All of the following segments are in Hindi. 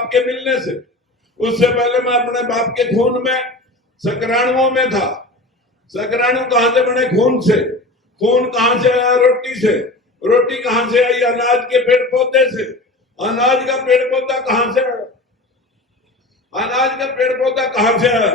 बाप के मिलने से। उससे पहले मैं अपने बाप के खून में शुक्राणुओं में था। शुक्राणु कहां से बने? खून से। खून कहां से आया? रोटी से। रोटी कहां से आई? अनाज के पेड़ पौधे से। अनाज का पेड़ पौधा कहां से आया? अनाज का पेड़ पौधा कहां से आया?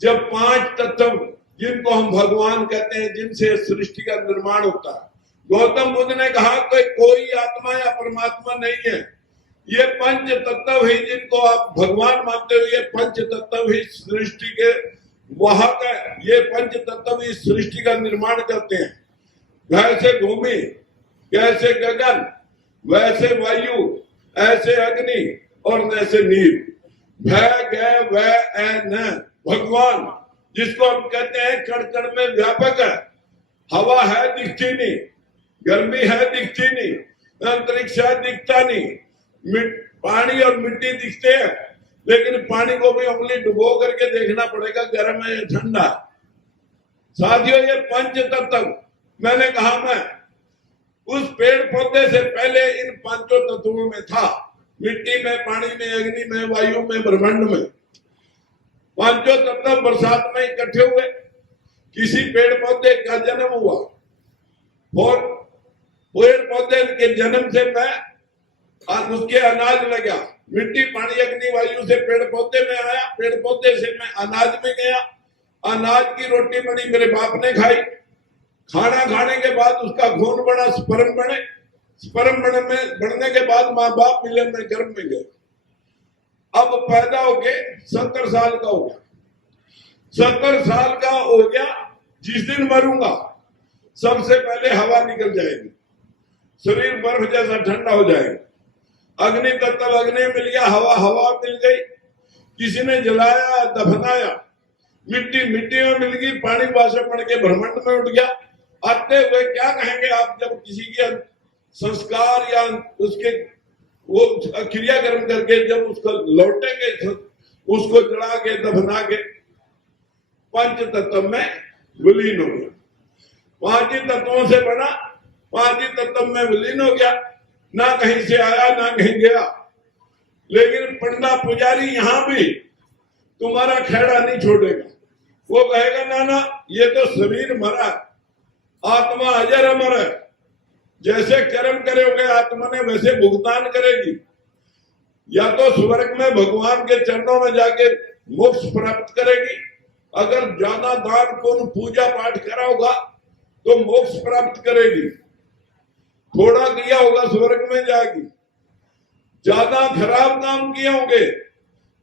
जब 5 तत्व जिनको हम भगवान कहते हैं, जिनसे सृष्टि का निर्माण होता है। गौतम बुद्ध ने कहा कि कोई आत्मा या परमात्मा नहीं है, ये पंच तत्व ही जिनको आप भगवान मानते हो, ये पंच तत्व ही सृष्टि के वाहक है। ये पंच तत्व ही सृष्टि का निर्माण करते हैं। जैसे भूमि, जैसे गगन, वैसे वायु, ऐसे अग्नि और जैसे नीर। भय गय वह न भगवान, जिसको हम कहते हैं कण कण में व्यापक है। हवा है, दिखती नहीं। गर्मी है, दिखती नहीं। अंतरिक्ष है, दिखता नहीं। पानी और मिट्टी दिखते हैं, लेकिन पानी को भी उंगली डुबो करके देखना पड़ेगा, गर्म है या ठंडा। साथियों, ये पंच तत्व, मैंने कहा मैं उस पेड़ पौधे से पहले इन पांचों तत्वों में था। मिट्टी में, पानी में, अग्नि में, वायु में, ब्रह्मांड में। पांचों तत्व बरसात में इकट्ठे हुए, किसी पेड़ पौधे का जन्म हुआ और पेड़ पौधे के जन्म से मैं उसके अनाज लगा। मिट्टी, पानी, अग्नि, वायु से पेड़ पौधे में आया, पेड़ पौधे से मैं अनाज में गया। अनाज की रोटी बनी, मेरे बाप ने खाई। खाना खाने के बाद उसका खून बना, स्पर्म बने। स्पर्म बढ़ने के बाद माँ बाप मिले, मैं गर्भ में गया। अब पैदा हो के 70 साल का हो गया। 70 साल का हो गया, जिस दिन मरूंगा सबसे पहले हवा निकल जाएगी, शरीर बर्फ जैसा ठंडा हो जाएगा। अग्नि तत्व अग्नि मिल गया, हवा हवा मिल गई, किसी ने जलाया, दफनाया। मिट्टी मिट्टी में मिल गई, पानी वाष्प पड़ के ब्रह्मांड में उठ गया। आते हुए क्या कहेंगे आप जब किसी के संस्कार या उसके वो क्रियाकर्म करके जब उसको लौटेंगे, उसको जला के दफना के पंच तत्व में विलीन हो गया। 5 ही तत्वों से बना, 5 ही तत्व में विलीन हो गया। ना कहीं से आया, ना कहीं गया। लेकिन पंडा पुजारी यहां भी तुम्हारा खेड़ा नहीं छोड़ेगा। वो कहेगा ना ना, ये तो शरीर मरा, आत्मा अजर अमर है। जैसे कर्म करोगे आत्मा ने वैसे भुगतान करेगी। या तो स्वर्ग में भगवान के चरणों में जाके मोक्ष प्राप्त करेगी, अगर ज्यादा दान पुण्य पूजा पाठ करा होगा तो मोक्ष प्राप्त करेगी। थोड़ा किया होगा स्वर्ग में जाएगी। ज्यादा खराब काम किए होंगे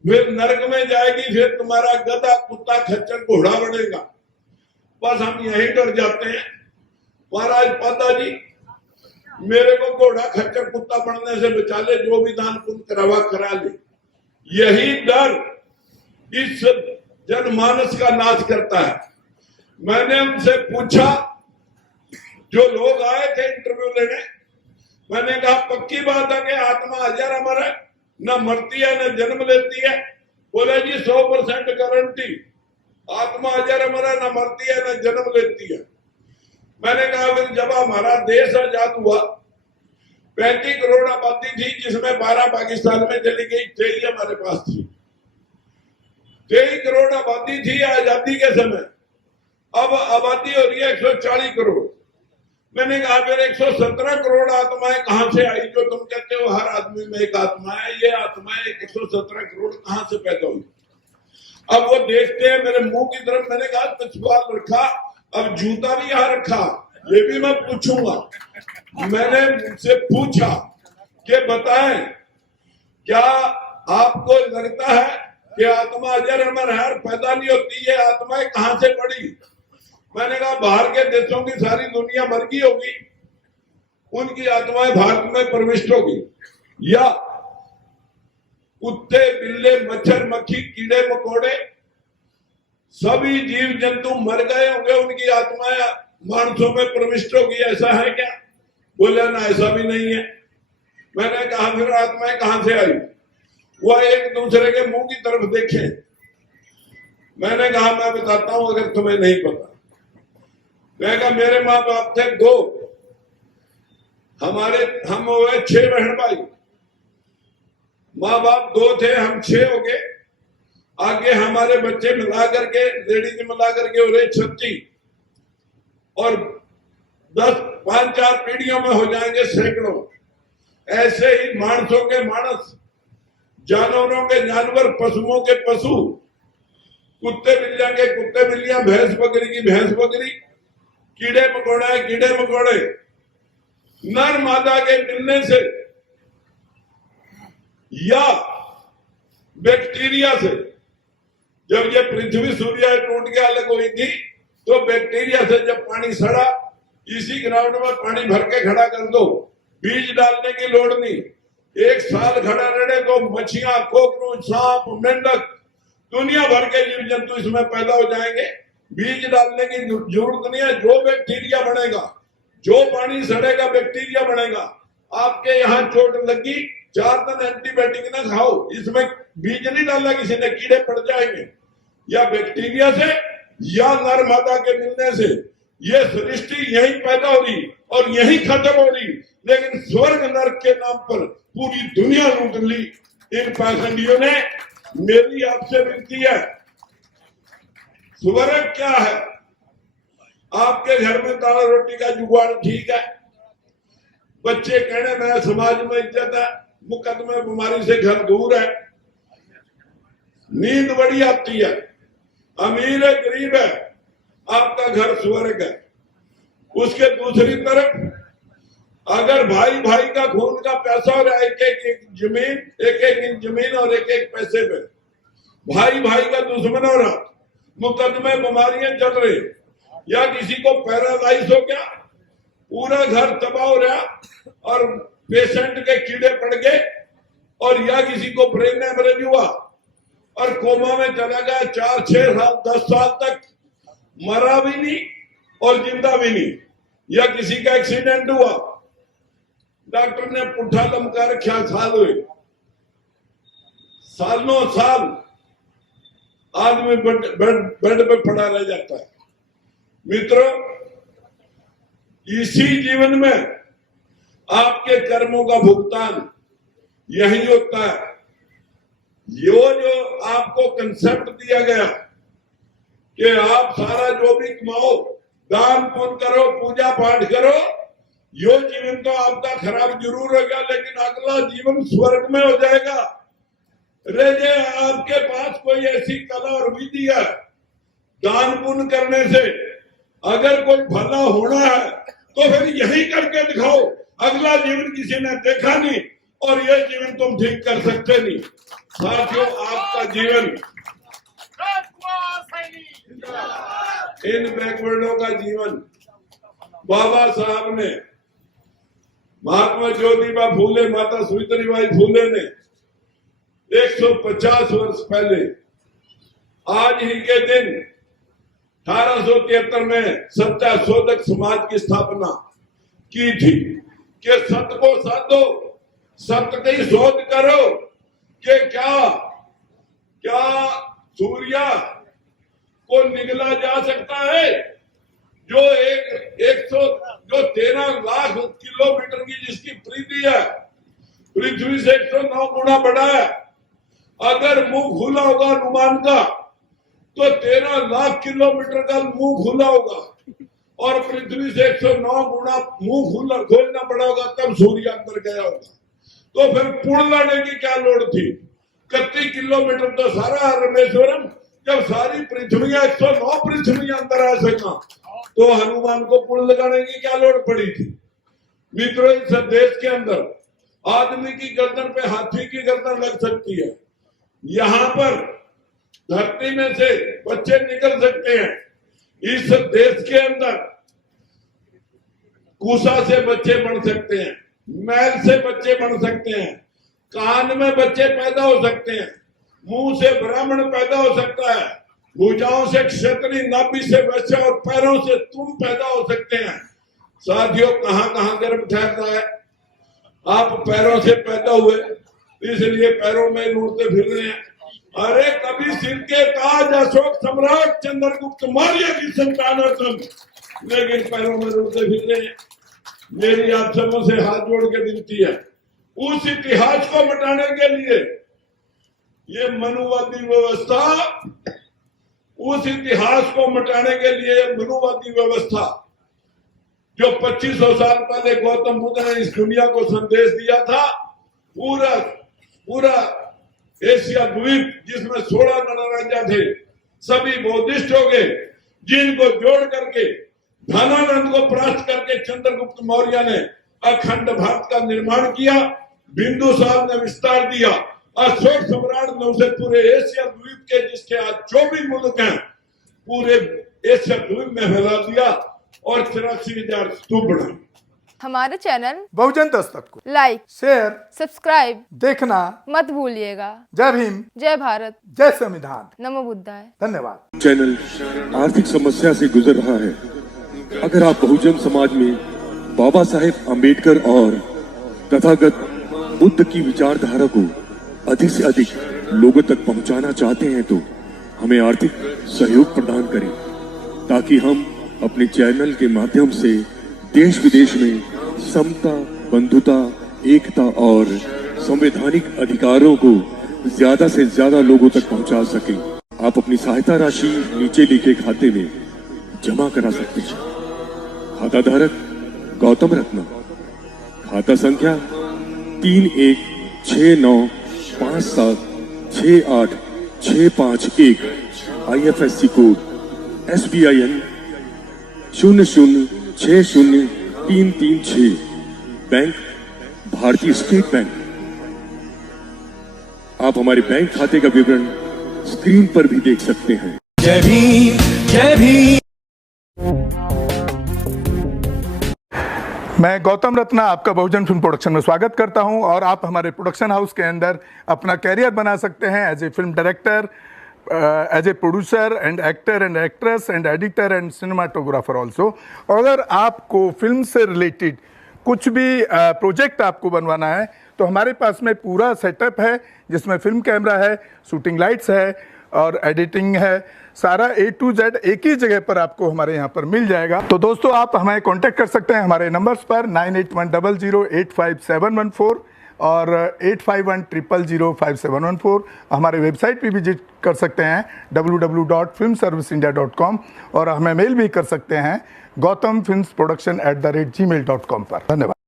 फिर नरक में जाएगी। फिर तुम्हारा गधा, कुत्ता, खच्चर, घोड़ा बनेगा। बस हम यही डर जाते हैं, महाराज पादाजी मेरे को घोड़ा, खच्चर, कुत्ता बनने से बचा ले, जो भी दान पुण्य करावा करा ले। यही डर इस जनमानस का नाश करता है। मैंने उनसे पूछा, जो लोग आए थे इंटरव्यू लेने, मैंने कहा पक्की बात है कि आत्मा अजर अमर है, न मरती है न जन्म लेती है? बोले जी 100% गारंटी, आत्मा अजर अमर है, न मरती है न जन्म लेती है। मैंने कहा फिर जब हमारा देश आजाद हुआ, 35 करोड़ आबादी थी, जिसमें 12 पाकिस्तान में चली गई, 23 हमारे पास थी। 23 करोड़ आबादी थी आजादी के समय। अब आबादी हो रही है 140 करोड़। मैंने कहा फिर 117 करोड़ आत्माएं कहां से आई? जो तुम कहते हो हर आदमी में एक आत्मा है, ये आत्माएं 117 करोड़ कहां से पैदा हुई? अब वो देखते हैं मेरे मुंह की तरफ। मैंने कहा तो सवाल रखा, अब जूता भी यहां रखा, ये भी मैं पूछूंगा। मैंने उनसे पूछा कि बताएं, क्या आपको लगता है कि आत्मा अजर अमर है, पैदा नहीं होती है? आत्माएं कहां से पड़ी? मैंने कहा बाहर के देशों की सारी दुनिया मर गई होगी, उनकी आत्माएं भारत में प्रविष्ट होगी, या कुत्ते, बिल्ले, मच्छर, मक्खी, कीड़े मकोड़े सभी जीव जंतु मर गए होंगे, उनकी आत्माएं मानसों में प्रविष्ट होगी, ऐसा है क्या? बोले ना, ऐसा भी नहीं है। मैंने कहा फिर आत्माएं कहां से आई? वह एक दूसरे के मुंह की तरफ देखे। मैंने कहा मैं बताता हूं अगर तुम्हें नहीं पता। मैं कहा मेरे माँ बाप थे 2, हम हुए 6 बहन भाई। माँ बाप 2 थे, हम 6 हो गए। आगे हमारे बच्चे मिला करके, लेडीज मिला करके हो रहे 36, और 5-4 पीढ़ियों में हो जाएंगे सैकड़ों। ऐसे ही मानसों के मानस, जानवरों के जानवर, पशुओं के पशु, कुत्ते बिल्लियां के कुत्ते बिल्लियां, भैंस बकरी की भैंस बकरी, कीड़े मकोड़े कीड़े मकोड़े, नर मादा के मिलने से या बैक्टीरिया से, जब ये पृथ्वी सूर्य टूट के अलग हुई थी तो बैक्टीरिया से जब पानी सड़ा, इसी ग्राउंड में पानी भर के खड़ा कर दो, बीज डालने की लोड़ नहीं, 1 साल खड़ा रहे तो मछलियां, कोकरू, सांप, मेंढक, दुनिया भर के जीव जंतु इसमें पैदा हो जाएंगे। बीज डालने की जरूरत नहीं है। जो बैक्टीरिया बनेगा, जो पानी सड़ेगा बैक्टीरिया बनेगा। आपके यहाँ चोट लगी, 4 दिन एंटीबायोटिक ना खाओ, इसमें बीज नहीं डाला किसी ने, कीड़े पड़ जाएंगे। या बैक्टीरिया से या नर मादा के मिलने से ये सृष्टि यही पैदा हो रही और यही खत्म हो रही, लेकिन स्वर्ग नरक के नाम पर पूरी दुनिया लूट ली इन पाखंडियों ने। मेरी आपसे विनती है, स्वर्ग क्या है? आपके घर में दाल रोटी का जुगाड़ ठीक है, बच्चे कहने में समाज में इज्जत है, मुकदमे बीमारी से घर दूर है, नींद बड़ी आती है, अमीर है गरीब है, आपका घर स्वर्ग है। उसके दूसरी तरफ अगर भाई भाई का खून का पैसा और एक एक जमीन, एक एक इंच जमीन और एक एक पैसे पे भाई भाई का दुश्मन हो रहा, मुकदमे बीमारियां चल रही, या किसी को पैरालाइज हो गया, पूरा घर तबाह हो रहा और पेशेंट के कीड़े पड़ गए, और या किसी को ब्रेन हेमरेज हुआ और कोमा में चला गया, 4-6 साल 10 साल तक मरा भी नहीं और जिंदा भी नहीं, या किसी का एक्सीडेंट हुआ, डॉक्टर ने पुट्ठा लमका रखा, साल हुए, सालों साल आदमी बेड पे पड़ा रह जाता है। मित्रों, इसी जीवन में आपके कर्मों का भुगतान यही होता है। यो जो आपको कंसेप्ट दिया गया कि आप सारा जो भी कमाओ, दान पुण्य करो, पूजा पाठ करो, यो जीवन तो आपका खराब जरूर होगा, लेकिन अगला जीवन स्वर्ग में हो जाएगा। रेजे आपके पास कोई ऐसी कला और विधि है, दान पुण्य करने से अगर कोई भला होना है तो फिर यही करके दिखाओ। अगला जीवन किसी ने देखा नहीं और ये जीवन तुम ठीक कर सकते नहीं। साथियों, आपका जीवन इन बैकवर्डों का जीवन, बाबा साहब ने, महात्मा ज्योतिबा फूले, माता सावित्रीबाई फूले ने 150 वर्ष पहले आज ही के दिन 1873 में सत्याशोधक समाज की स्थापना की थी कि सत्य को साधो, सत्य की शोध करो कि क्या सूर्य को निगला जा सकता है, जो 13 लाख किलोमीटर की जिसकी परिधि है, पृथ्वी से 109 गुना बड़ा है। अगर मुंह खुला होगा हनुमान का तो 13 लाख किलोमीटर का मुंह खुला होगा, और पृथ्वी से 109 गुना मुंह खोलना पड़ा होगा, तब सूर्य अंदर गया होगा। तो फिर पुण्य लाने की क्या लोड़ थी? 31 किलोमीटर तो सारा रामेश्वरम, जब सारी पृथ्वी 109 पृथ्वी अंदर आ सका तो हनुमान को पुण्य लगाने की क्या लोड़ पड़ी थी? मित्रों, इस देश के अंदर आदमी की गर्दन पे हाथी की गर्दन लग सकती है। यहाँ पर धरती में से बच्चे निकल सकते हैं। इस देश के अंदर कुसा से बच्चे बन सकते हैं, मैल से बच्चे बन सकते हैं, कान में बच्चे पैदा हो सकते हैं, मुंह से ब्राह्मण पैदा हो सकता है, भुजाओं से क्षत्रिय, नाभि से वैश्य और पैरों से तुम पैदा हो सकते हैं। साथियों, कहां कहां गर्भ ठहरता है? आप पैरों से पैदा हुए इसलिए पैरों में लूटते फिर रहे हैं। अरे कभी सिर के ताज अशोक सम्राट चंद्रगुप्त मौर्य की संतान हो तुम, लेकिन पैरों में लूटते फिर रहे हैं। मेरी आप सबों से हाथ जोड़ के विनती है, उस इतिहास को मिटाने के लिए ये मनुवादी व्यवस्था, उस इतिहास को मिटाने के लिए मनुवादी व्यवस्था जो 2500 साल पहले गौतम बुद्ध ने इस दुनिया को संदेश दिया था, पूरा एशिया द्वीप जिसमें 16 गणराज्य थे, सभी बौद्धिस्ट हो गए, जिनको जोड़ करके धनानंद को परास्त करके चंद्रगुप्त मौर्य ने अखंड भारत का निर्माण किया, बिंदुसार ने विस्तार दिया, अशोक सम्राट ने उसे पूरे एशिया द्वीप के, जिसके आज 24 मुल्क हैं, पूरे एशिया द्वीप में फैला दिया और 83,000 स्तूप बनाए। हमारे चैनल बहुजन दस्तक को लाइक, शेयर, सब्सक्राइब देखना मत भूलिएगा। जय भीम, जय भारत, जय संविधान, नमो बुद्धाय। धन्यवाद। चैनल आर्थिक समस्या से गुजर रहा है। अगर आप बहुजन समाज में बाबा साहेब आम्बेडकर और तथागत बुद्ध की विचारधारा को अधिक से अधिक लोगों तक पहुंचाना चाहते हैं तो हमें आर्थिक सहयोग प्रदान करें, ताकि हम अपने चैनल के माध्यम से देश विदेश में समता, बंधुता, एकता और संवैधानिक अधिकारों को ज्यादा से ज्यादा लोगों तक पहुंचा सकें। आप अपनी सहायता राशि नीचे लिखे खाते में जमा करा सकते हैं। खाता धारक गौतम रत्ना, खाता संख्या 3169576865 IFSC कोड SBIN 00603336, बैंक भारतीय स्टेट बैंक। आप हमारे बैंक खाते का विवरण स्क्रीन पर भी देख सकते हैं। जय भीम, जय भीम। मैं गौतम रत्ना आपका बहुजन फिल्म प्रोडक्शन में स्वागत करता हूं और आप हमारे प्रोडक्शन हाउस के अंदर अपना कैरियर बना सकते हैं as a film director, as a producer and actor and actress and editor and cinematographer also. अगर आपको फिल्म से रिलेटेड कुछ भी प्रोजेक्ट आपको बनवाना है तो हमारे पास में पूरा सेटअप है, जिसमें फिल्म कैमरा है, शूटिंग लाइट्स है और एडिटिंग है। सारा A to Z एक ही जगह पर आपको हमारे यहाँ पर मिल जाएगा। तो दोस्तों, आप हमें कांटेक्ट कर सकते हैं हमारे नंबर्स पर 9810085714 और 8510005714। हमारे वेबसाइट पे विजिट कर सकते हैं www.filmserviceindia.com और हमें मेल भी कर सकते हैं gautamfilmsproduction@gmail.com पर। धन्यवाद।